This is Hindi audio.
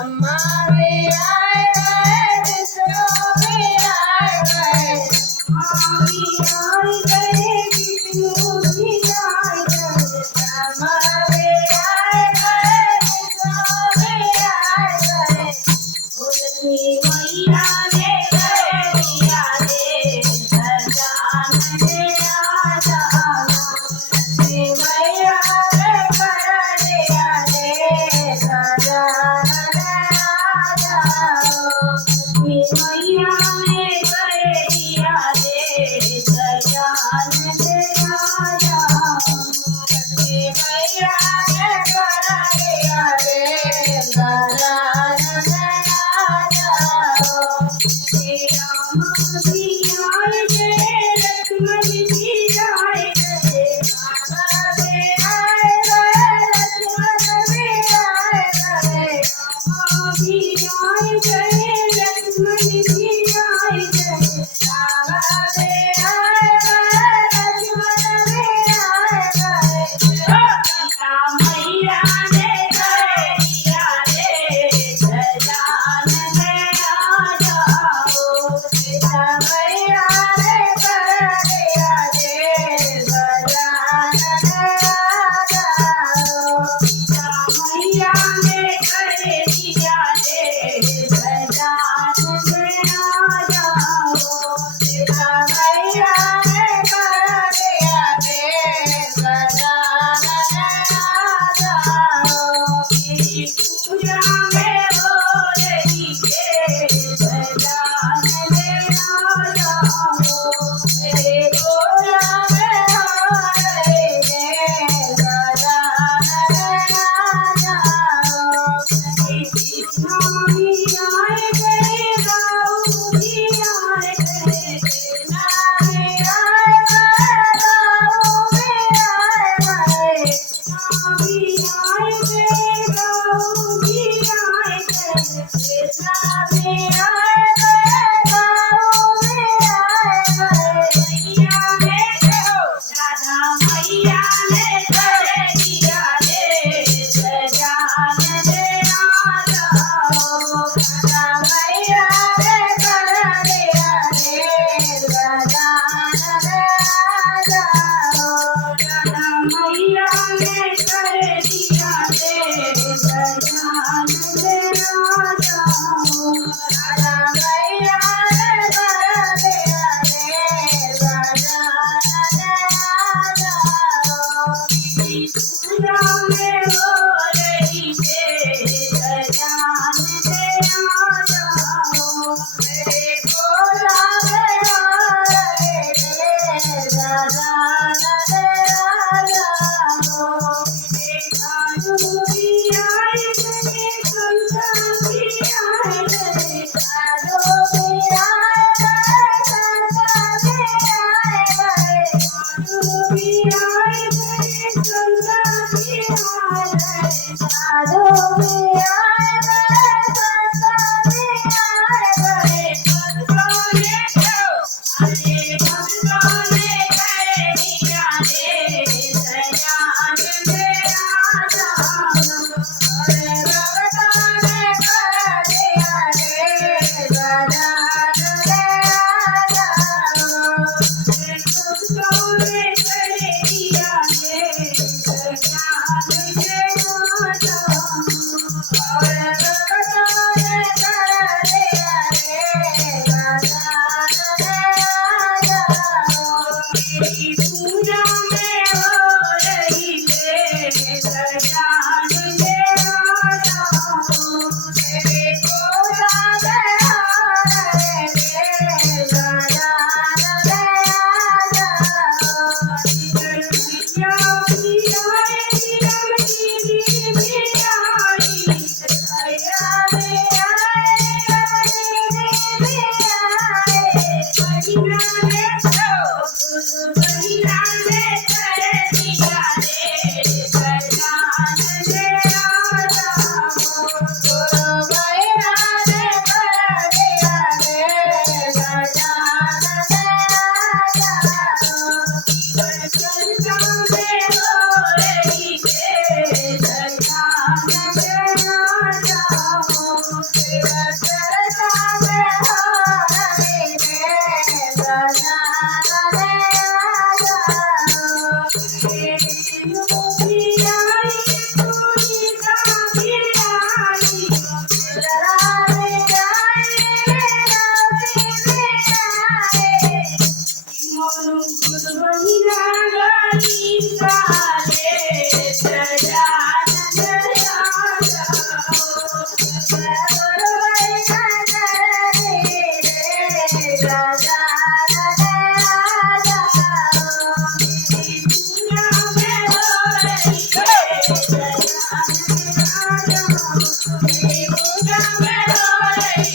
अम्मा भी आए गए, विष्णु भी आए गए, अम्मा भी आए गए, विष्णु भी आए गए, अम्मा भी आए गए, विष्णु भी आए गए। तुलसी मैया ने कर दिया रे सजान ने आ जाओ, तुलसी मैया ने कर दिया रे सजान ने आ जाओ, तुलसी मैया ने कर दिया रे सजान ने आ जाओ, तुलसी मैया ने कर दिया रे सजान ने आ जाओ। श्री राम भी आए गए, लक्ष्मण भी आए गए, राम भी आए गए, लक्ष्मण भी आए गए, राम भी आए गए, लक्ष्मण भी आए गए, राम भी आए गए, लक्ष्मण भी आए गए। सीता मैया ने कर दिया रे सजान ने आ जाओ, सीता मैया ने कर दिया रे सजान ने आ जाओ, सीता मैया ने कर दिया रे सजान ने आ जाओ, सीता मैया ने कर दिया रे सजान ने आ जाओ। तेरी पूजा में हो रही है सजान ने आ जाओ, तेरे पूजा में हो रही है सजान ने आ जाओ। कृष्ण भी आए गए, राम भी आए गए, कृष्ण भी आए गए, राम भी आए गए, कृष्ण भी आए गए, राम भी आए गए, कृष्ण भी आए गए, राम भी आए गए। मैया ने राधा मैया ने कर दिया रे सजान ने आ जाओ, राधा मैया ने कर दिया रे सजान ने आ जाओ, राधा मैया ने कर दिया रे सजान ने आ जाओ, राधा मैया ने कर दिया रे सजान ने आ जाओ। तेरी पूजा में हो रही है सजान ने आ जाओ, तेरे पूजा में हो रही है सजान ने आ जाओ। साधु भी आए गए, संत भी आए गए, साधु भी आए गए, संत भी आए गए, साधु भी आए गए, संत भी आए गए, साधु भी आए गए, संत भी आए गए। भक्तों ने अरे भक्तों ने कर दिया रे सजान ने आ जाओ, अरे भक्तों ने कर दिया रे सजान ने आ जाओ, भक्तों ने कर दिया रे सजान ने आ जाओ, अरे भक्तों ने कर दिया रे सजान ने आ जाओ। तेरी पूजा में हो रही है सजान ने आ जाओ, तेरे पूजा में हो रही है सजान ने आ जाओ। मैया भी आए, राम जी भी आई, मैया भी आए, राम जी भी आए, मैया ने मैया ने कर दिया रे सजान ने आ जाओ, मैया Thank you.